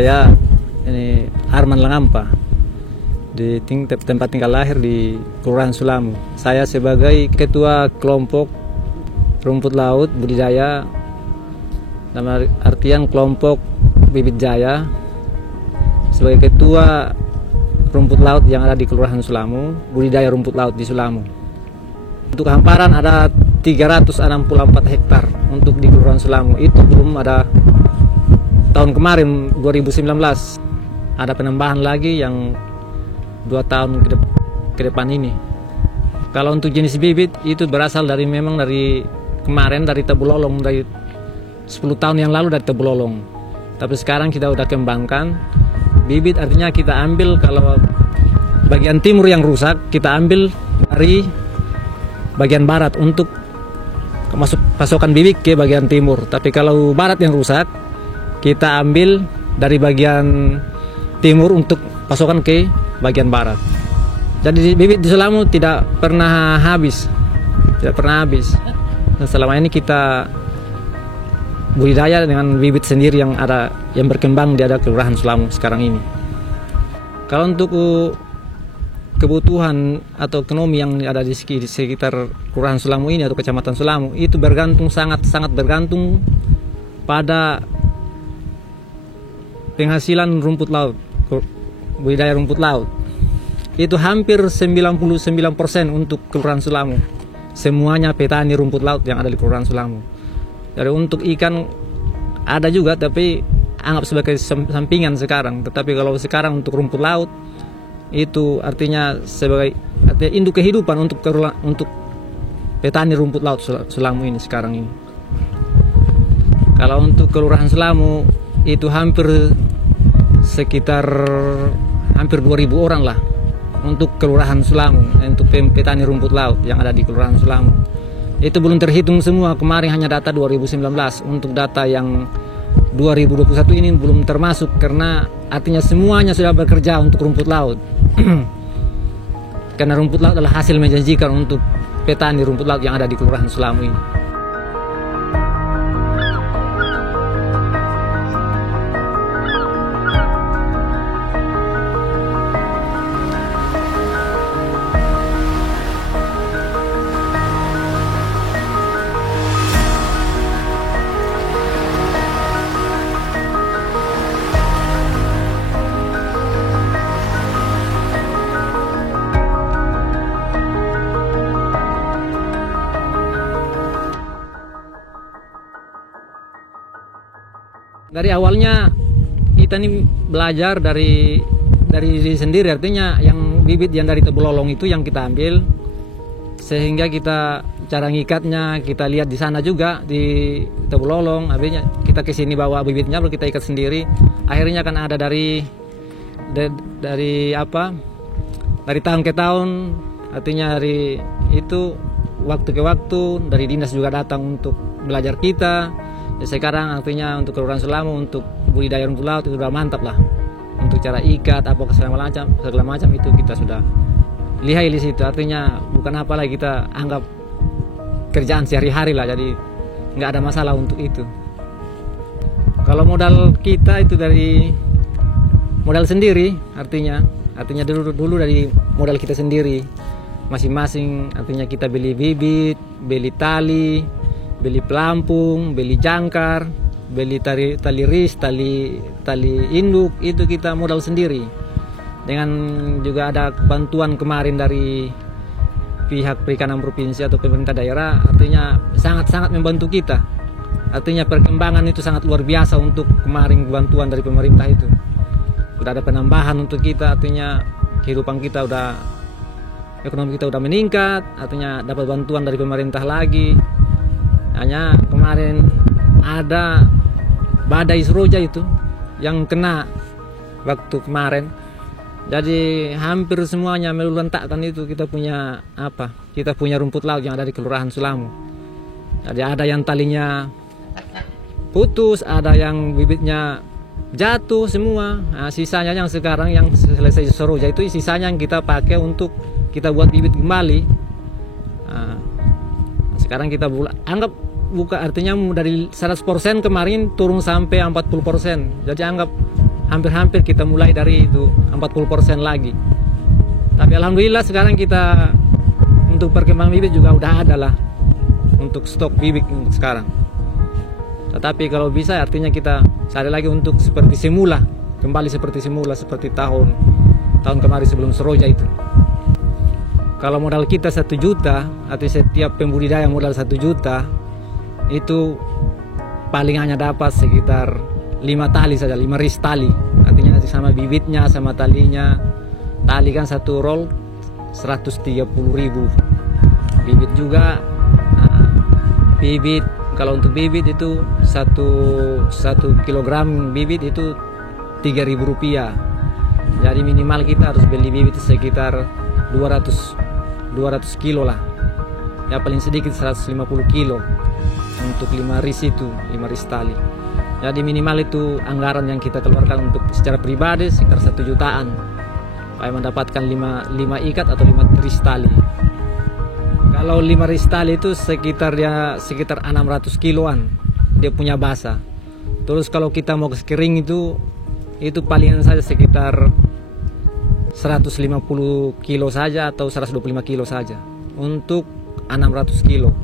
saya ini Arman Langampa di tempat tinggal lahir di Kelurahan Sulamu. Saya sebagai ketua kelompok rumput laut budidaya, dalam artian kelompok bibit jaya, sebagai ketua rumput laut yang ada di Kelurahan Sulamu, budidaya rumput laut di Sulamu. Untuk hamparan ada 364 hektar untuk di Kelurahan Sulamu. Itu belum ada tahun kemarin 2019. Ada penambahan lagi yang 2 tahun ke depan ini. Kalau untuk jenis bibit itu berasal dari kemarin dari Tabulolong, dari 10 tahun yang lalu dari Tabulolong. Tapi sekarang kita udah kembangkan bibit, artinya kita ambil kalau bagian timur yang rusak kita ambil dari bagian barat untuk masuk pasokan bibit ke bagian timur. Tapi kalau barat yang rusak kita ambil dari bagian timur untuk pasokan ke bagian barat. Jadi bibit di Sulamu tidak pernah habis, Dan selama ini kita budidaya dengan bibit sendiri yang berkembang di Kelurahan Sulamu sekarang ini. Kalau untuk kebutuhan atau ekonomi yang ada di sekitar Kelurahan Sulamu ini atau Kecamatan Sulamu itu sangat bergantung pada penghasilan rumput laut, budidaya rumput laut. Itu hampir 99% untuk Kelurahan Sulamu. Semuanya petani rumput laut yang ada di Kelurahan Sulamu. Jadi untuk ikan ada juga, tapi anggap sebagai sampingan sekarang. Tetapi kalau sekarang untuk rumput laut itu artinya induk kehidupan untuk petani rumput laut Sulamu ini sekarang ini. Kalau untuk Kelurahan Sulamu itu sekitar hampir 2.000 orang lah untuk Kelurahan Sulamu, untuk petani rumput laut yang ada di Kelurahan Sulamu. Itu belum terhitung semua, kemarin hanya data 2019. Untuk data yang 2021 ini belum termasuk, karena artinya semuanya sudah bekerja untuk rumput laut. Karena rumput laut adalah hasil menjanjikan untuk petani rumput laut yang ada di Kelurahan Sulamu ini. Dari awalnya kita ini belajar dari diri sendiri, artinya yang bibit yang dari Tabulolong itu yang kita ambil, sehingga kita cara ngikatnya kita lihat di sana juga di Tabulolong, artinya kita ke sini bawa bibitnya lalu kita ikat sendiri. Akhirnya kan ada dari tahun ke tahun, artinya dari itu waktu ke waktu dari dinas juga datang untuk belajar kita. Sekarang artinya untuk Kelurahan Sulamu untuk budidaya rumput laut itu sudah mantap lah. Untuk cara ikat segala macam itu kita sudah lihai di situ. Artinya bukan apa lagi, kita anggap kerjaan sehari-hari lah. Jadi nggak ada masalah untuk itu. Kalau modal kita itu dari modal sendiri, artinya dulu dari modal kita sendiri masing-masing. Artinya kita beli bibit, beli tali, beli pelampung, beli jangkar, beli tali ris, tali induk, itu kita modal sendiri. Dengan juga ada bantuan kemarin dari pihak perikanan provinsi atau pemerintah daerah, artinya sangat membantu kita. Artinya perkembangan itu sangat luar biasa untuk kemarin bantuan dari pemerintah itu. Sudah ada penambahan untuk kita, artinya kehidupan kita ekonomi kita udah meningkat, artinya dapat bantuan dari pemerintah lagi. Hanya kemarin ada badai Seroja itu yang kena waktu kemarin. Jadi hampir semuanya melulentakkan itu kita punya rumput laut yang ada di Kelurahan Sulamu. Jadi ada yang talinya putus, ada yang bibitnya jatuh semua. Nah, sisanya yang sekarang yang selesai Seroja itu sisanya yang kita pakai untuk kita buat bibit kembali. Nah, sekarang kita artinya dari 100% kemarin turun sampai 40%. Jadi anggap hampir-hampir kita mulai dari itu 40% lagi. Tapi alhamdulillah sekarang kita untuk perkembangan bibit juga udah ada lah untuk stok bibit untuk sekarang. Tetapi kalau bisa artinya kita cari lagi untuk seperti semula, kembali seperti semula, seperti tahun kemarin sebelum Seroja itu. Kalau modal kita 1 juta, atau setiap pembudidaya modal 1 juta, itu paling hanya dapat sekitar 5 tali saja, 5 ris tali. Artinya sama bibitnya, sama talinya. Tali kan 1 roll 130.000. Bibit juga, bibit kalau untuk bibit itu 1 kilogram bibit itu 3.000 rupiah. Jadi minimal kita harus beli bibit sekitar 200 kilo lah, ya paling sedikit 150 kilo untuk 5 ris itu, 5 ris tali. Jadi minimal itu anggaran yang kita keluarkan untuk secara pribadi sekitar 1 jutaan supaya mendapatkan 5 ikat atau 5 ris tali. Kalau 5 ris tali itu sekitar 600 kiloan dia punya basa. Terus kalau kita mau kering itu palingan saja sekitar 150 kilo saja atau 125 kilo saja untuk 600 kilo.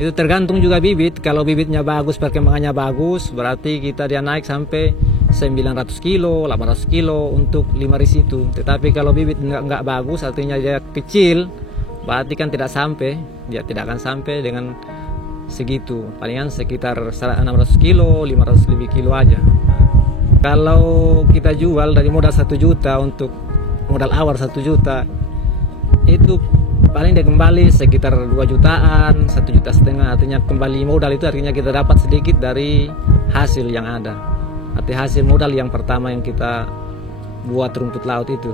Itu tergantung juga bibit. Kalau bibitnya bagus, perkembangannya bagus, berarti kita dia naik sampai 900 kilo, 800 kilo untuk 5 ris itu. Tetapi kalau bibit nggak bagus, artinya dia kecil, berarti kan tidak sampai, dia tidak akan sampai dengan segitu. Palingan sekitar 600 kilo, 500 lebih kilo aja. Kalau kita jual dari modal 1 juta untuk modal awal 1 juta, itu paling dia kembali sekitar 2 jutaan, 1,5 juta. Artinya kembali modal itu artinya kita dapat sedikit dari hasil yang ada. Artinya hasil modal yang pertama yang kita buat rumput laut itu.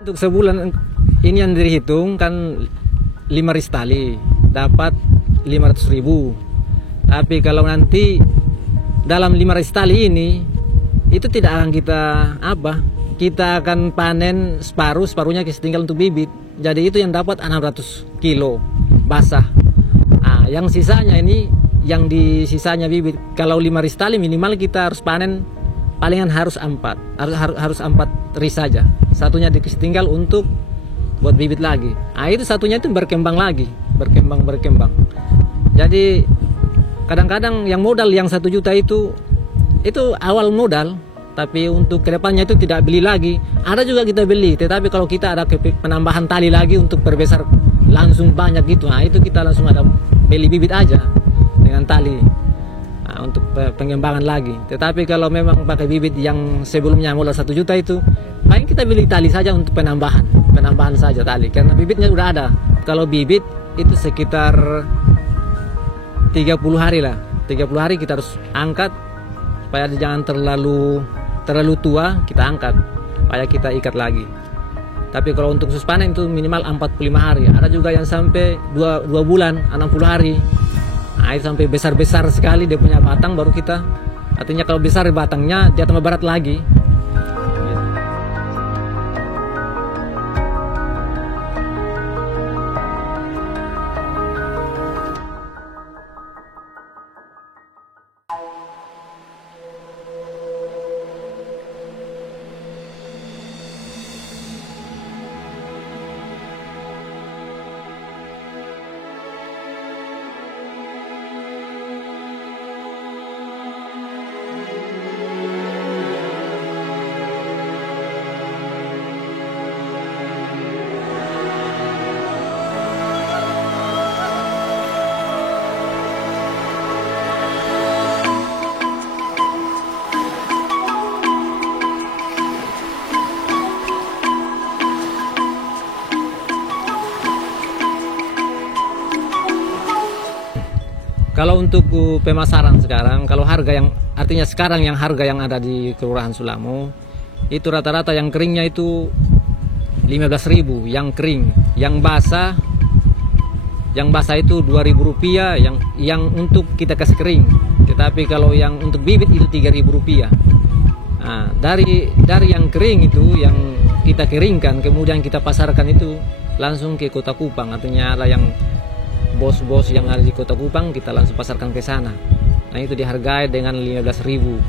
Untuk sebulan ini yang dihitung kan 5 ris tali dapat 500.000. Tapi kalau nanti dalam 5 ris tali ini itu tidak akan kita akan panen separuhnya kita tinggal untuk bibit. Jadi itu yang dapat 600 kilo basah. Yang sisanya ini yang di sisanya bibit. Kalau 5 ris tali minimal kita harus panen palingan harus 4 ris saja. Satunya ditinggal untuk buat bibit lagi. Itu satunya itu berkembang lagi, berkembang. Jadi kadang-kadang yang modal yang 1 juta itu awal modal, tapi untuk kedepannya itu tidak beli lagi. Ada juga kita beli, tetapi kalau kita ada penambahan tali lagi untuk perbesar langsung banyak gitu, itu kita langsung ada beli bibit aja dengan tali. Untuk pengembangan lagi. Tetapi kalau memang pakai bibit yang sebelumnya modal 1 juta itu, paling kita beli tali saja untuk penambahan saja tali, karena bibitnya udah ada. Kalau bibit itu sekitar 30 hari lah, 30 hari kita harus angkat supaya jangan terlalu tua, kita angkat supaya kita ikat lagi. Tapi kalau untuk khusus panen itu minimal 45 hari. Ada juga yang sampai 2 bulan, 60 hari. Itu sampai besar-besar sekali dia punya batang baru kita. Artinya kalau besar batangnya dia tambah berat lagi. Kalau untuk pemasaran sekarang, kalau harga yang artinya sekarang yang harga yang ada di Kelurahan Sulamo itu rata-rata yang keringnya itu 15.000 yang kering, yang basah itu 2.000 rupiah yang untuk kita kasih kering. Tetapi kalau yang untuk bibit itu 3.000 rupiah. Nah, dari yang kering itu yang kita keringkan kemudian kita pasarkan itu langsung ke Kota Kupang. Artinya ada yang bos-bos yang ada di Kota Kupang kita langsung pasarkan ke sana. Nah itu dihargai dengan 15.000.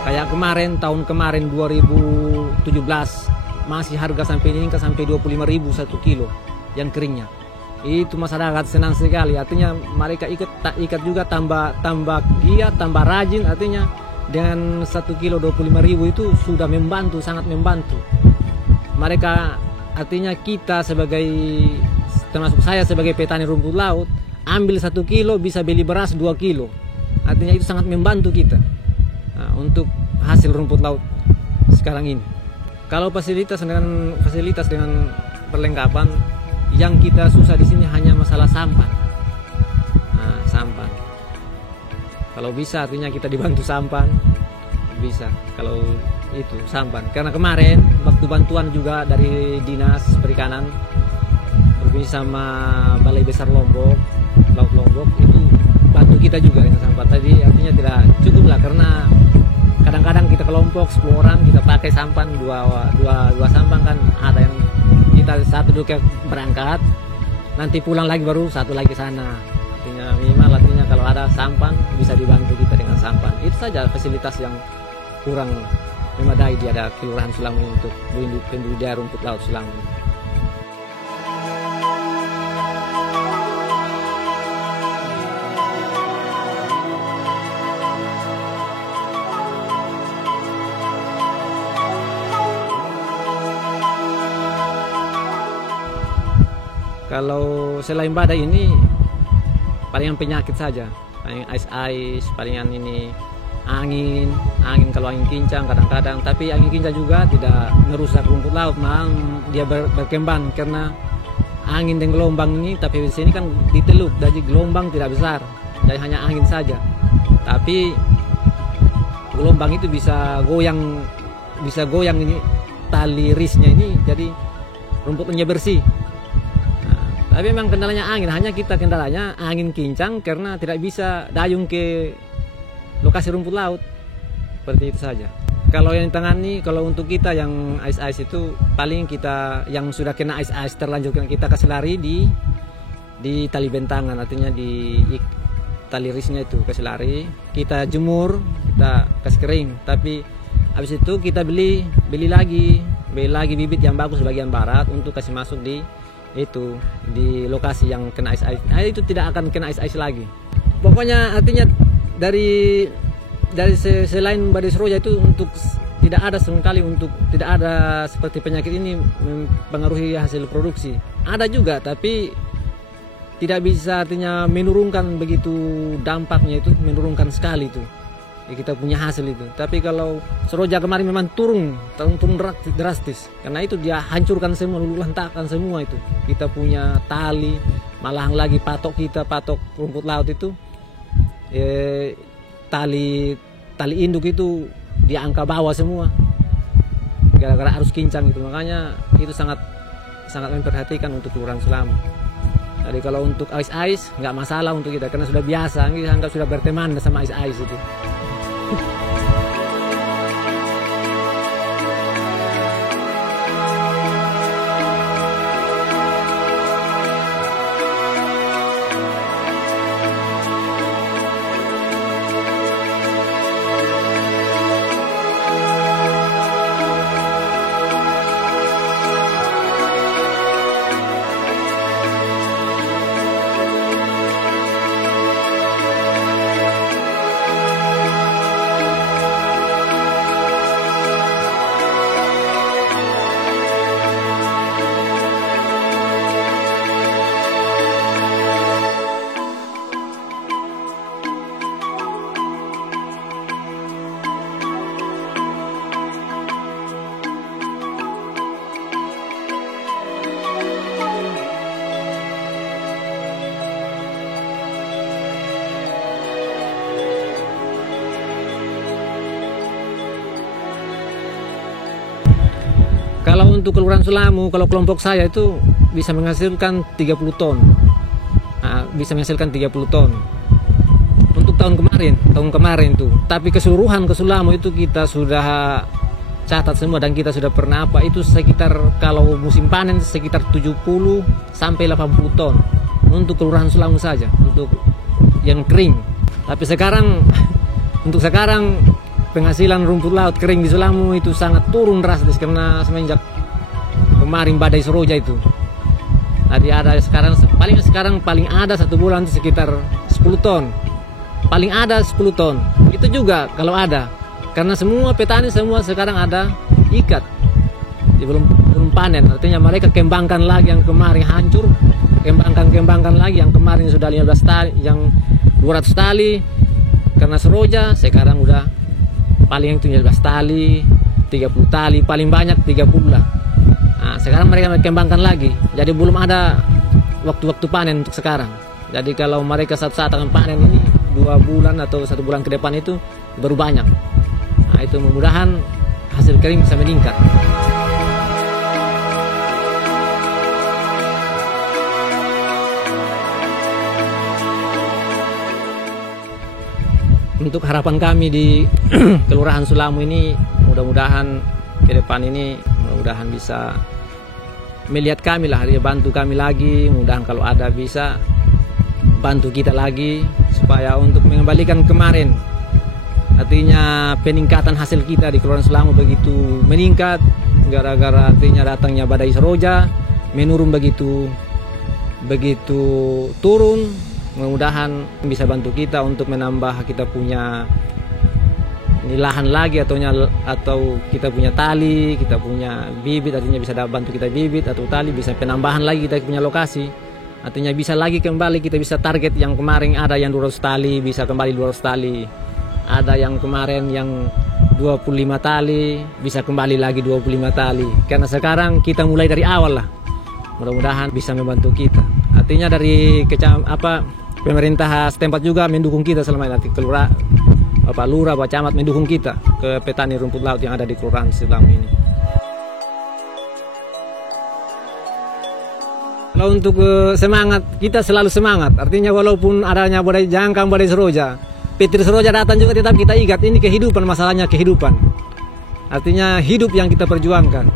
Kayak kemarin, tahun kemarin 2017 masih harga sampai meningkat sampai 25.000 1 kilo yang keringnya. Itu masyarakat senang sekali, artinya mereka ikat juga tambah giat, tambah rajin, artinya dengan 1 kilo 25.000 itu sudah membantu, sangat membantu. Mereka artinya kita sebagai, termasuk saya sebagai petani rumput laut, ambil 1 kilo bisa beli beras 2 kilo. Artinya itu sangat membantu kita. Nah, untuk hasil rumput laut sekarang ini. Kalau fasilitas dengan perlengkapan yang kita susah di sini hanya masalah sampan. Nah, sampan. Kalau bisa artinya kita dibantu sampan, bisa. Kalau itu sampan. Karena kemarin waktu bantuan juga dari Dinas Perikanan provinsi sama Balai Besar Lombok, Laut Lombok itu bantu kita juga dengan sampan. Tadi artinya tidak cukup lah karena kadang-kadang kita kelompok 10 orang kita pakai sampan dua sampan kan, ada yang kita satu dulu berangkat nanti pulang lagi baru satu lagi sana. Artinya minimal artinya kalau ada sampan bisa dibantu kita dengan sampan. Itu saja fasilitas yang kurang memadai di ada Kelurahan Sulamo untuk pembudidaya rumput laut Sulamo. Kalau selain badai ini palingan penyakit saja, paling ais, palingan ini angin kalau angin kencang kadang-kadang, tapi angin kencang juga tidak merusak rumput laut, malah dia berkembang karena angin dan gelombang ini. Tapi di sini kan di teluk, jadi gelombang tidak besar, jadi hanya angin saja. Tapi gelombang itu bisa goyang ini tali risnya ini, jadi rumputnya bersih. Tapi memang kendalanya angin, hanya kita kendalanya angin kencang karena tidak bisa dayung ke lokasi rumput laut. Seperti itu saja. Kalau yang ditangani, kalau untuk kita yang ais itu paling kita yang sudah kena ais terlanjur kita kasih lari di tali bentangan, artinya di tali risnya itu kasih lari, kita jemur, kita kasih kering. Tapi habis itu kita beli lagi bibit yang bagus bagian barat untuk kasih masuk di lokasi yang kena ais. Nah, itu tidak akan kena ais lagi. Pokoknya artinya dari selain badai seroja itu untuk tidak ada sekali, untuk tidak ada seperti penyakit ini mempengaruhi hasil produksi. Ada juga tapi tidak bisa artinya menurunkan begitu dampaknya, itu menurunkan sekali itu kita punya hasil itu. Tapi kalau seroja kemarin memang turun drastis karena itu dia hancurkan semua, luluh-lantakkan semua itu. Kita punya tali, malahan lagi patok rumput laut itu tali induk itu diangkat bawah semua gara-gara arus kencang itu. Makanya itu sangat memperhatikan untuk Kelurahan Sulamo. Jadi kalau untuk ais nggak masalah untuk kita karena sudah biasa, kita anggap sudah berteman sama ais itu. Kalau untuk Kelurahan Sulamu, kalau kelompok saya itu bisa menghasilkan 30 ton. Nah, bisa menghasilkan 30 ton. Untuk tahun kemarin tuh. Tapi keseluruhan ke Sulamu itu kita sudah catat semua dan kita sudah pernah itu sekitar kalau musim panen sekitar 70 sampai 80 ton untuk Kelurahan Sulamu saja, untuk yang kering. Tapi sekarang untuk sekarang penghasilan rumput laut kering di Sulamu itu sangat turun drastis karena semenjak kemarin badai Seroja itu. Jadi ada sekarang paling ada satu bulan itu sekitar 10 ton. Paling ada 10 ton. Itu juga kalau ada. Karena semua petani semua sekarang ada ikat. Belum panen. Artinya mereka kembangkan lagi yang kemarin hancur. Kembangkan lagi yang kemarin sudah 15 tali, yang 200 tali. Karena Seroja sekarang udah paling itu 15 tali, 30 tali, paling banyak 30 lah. Nah, sekarang mereka kembangkan lagi. Jadi belum ada waktu-waktu panen untuk sekarang. Jadi kalau mereka saat akan panen ini 2 bulan atau 1 bulan ke depan itu baru banyak. Nah, itu mudah-mudahan hasil kering bisa meningkat. Untuk harapan kami di Kelurahan Sulamu ini, mudah-mudahan ke depan ini mudah-mudahan bisa melihat kami lah, dia bantu kami lagi, mudah-mudahan kalau ada bisa bantu kita lagi supaya untuk mengembalikan kemarin. Artinya peningkatan hasil kita di Kelurahan Sulamu begitu meningkat gara-gara artinya datangnya badai Seroja, menurun begitu turun. Mudah-mudahan bisa bantu kita untuk menambah kita punya lahan lagi atau kita punya tali, kita punya bibit, artinya bisa bantu kita bibit atau tali, bisa penambahan lagi kita punya lokasi. Artinya bisa lagi kembali kita bisa target yang kemarin ada yang 200 tali, bisa kembali 200 tali. Ada yang kemarin yang 25 tali, bisa kembali lagi 25 tali. Karena sekarang kita mulai dari awal lah. Mudah-mudahan bisa membantu kita. Artinya dari pemerintah setempat juga mendukung kita selama ini. Kelurahan, Bapak Lurah, Bapak Camat mendukung kita ke petani rumput laut yang ada di Kelurahan Sulamu ini. Kalau untuk semangat, kita selalu semangat. Artinya walaupun adanya badai Jangkang, badai Seroja, petir Seroja datang juga tetap kita ingat. Ini kehidupan, masalahnya kehidupan. Artinya hidup yang kita perjuangkan.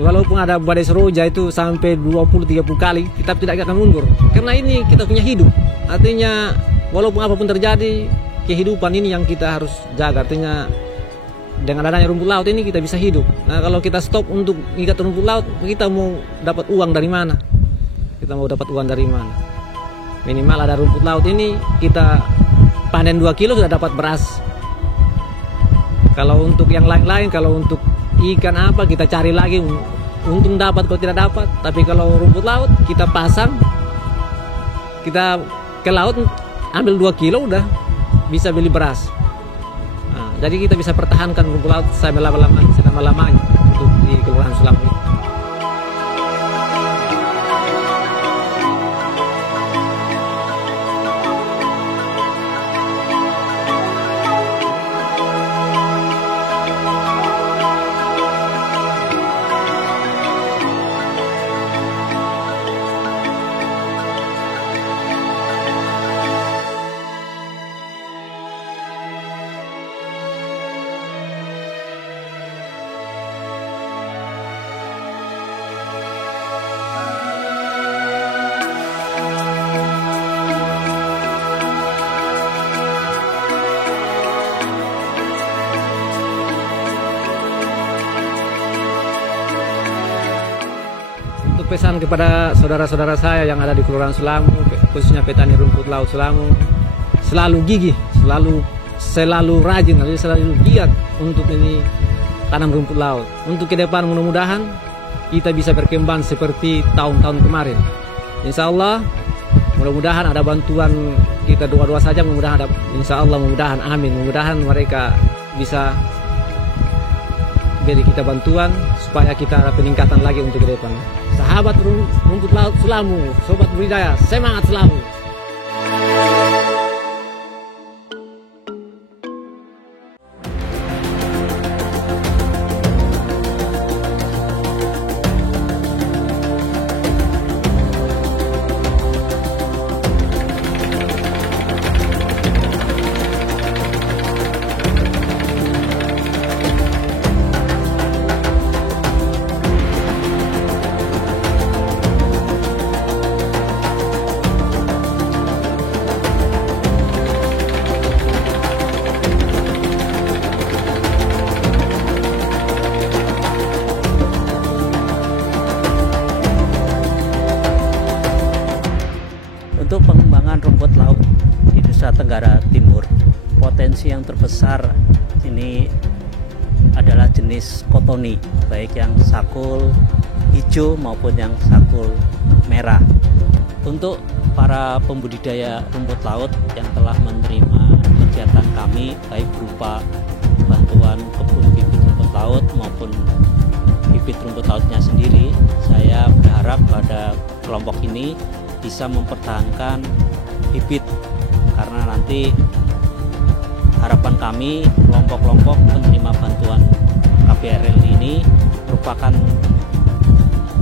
Walaupun ada badai Seroja itu sampai 20-30 kali, kita tidak akan mundur. Karena ini kita punya hidup. Artinya walaupun apapun terjadi, kehidupan ini yang kita harus jaga. Artinya dengan adanya rumput laut ini kita bisa hidup. Nah, kalau kita stop untuk ikat rumput laut, kita mau dapat uang dari mana? Minimal ada rumput laut ini, kita panen 2 kilo sudah dapat beras. Kalau untuk yang lain-lain, kalau untuk ikan apa, kita cari lagi, untung dapat kalau tidak dapat. Tapi kalau rumput laut, kita pasang, kita ke laut, ambil 2 kilo udah bisa beli beras. Nah, jadi kita bisa pertahankan rumput laut selama-lamanya untuk di Kelurahan Sulamu. Pesan kepada saudara-saudara saya yang ada di Kelurahan Sulamu, khususnya petani rumput laut Sulamu, selalu gigih, selalu rajin, selalu giat untuk ini tanam rumput laut. Untuk ke depan mudah-mudahan kita bisa berkembang seperti tahun-tahun kemarin. Insya Allah, mudah-mudahan ada bantuan, kita doa-doa saja, mudah-mudahan ada, insya Allah, mudah-mudahan, amin, mudah-mudahan mereka bisa beri kita bantuan supaya kita ada peningkatan lagi untuk ke depan. Sahabat rumput laut Sulamu, sobat budidaya, semangat selalu. Untuk pengembangan rumput laut di Nusa Tenggara Timur, potensi yang terbesar ini adalah jenis kotoni, baik yang sakul hijau maupun yang sakul merah. Untuk para pembudidaya rumput laut yang telah menerima kegiatan kami, baik berupa bantuan kebun bibit rumput laut maupun bibit rumput lautnya sendiri, saya berharap pada kelompok ini bisa mempertahankan bibit, karena nanti harapan kami kelompok-kelompok penerima bantuan KBRL ini merupakan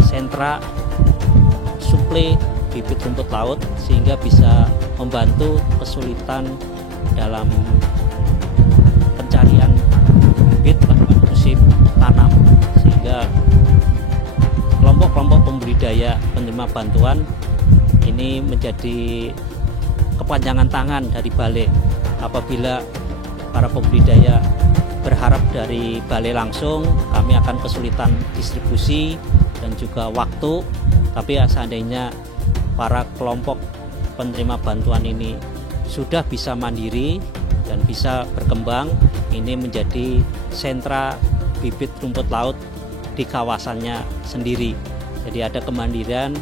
sentra suplai bibit rumput laut, sehingga bisa membantu kesulitan dalam pencarian bibit pada musim tanam, sehingga kelompok-kelompok pembudidaya penerima bantuan ini menjadi kepanjangan tangan dari balai. Apabila para pembudidaya berharap dari balai langsung, kami akan kesulitan distribusi dan juga waktu. Tapi seandainya para kelompok penerima bantuan ini sudah bisa mandiri dan bisa berkembang, ini menjadi sentra bibit rumput laut di kawasannya sendiri. Jadi ada kemandirian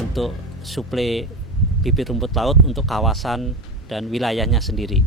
untuk suplai bibit rumput laut untuk kawasan dan wilayahnya sendiri.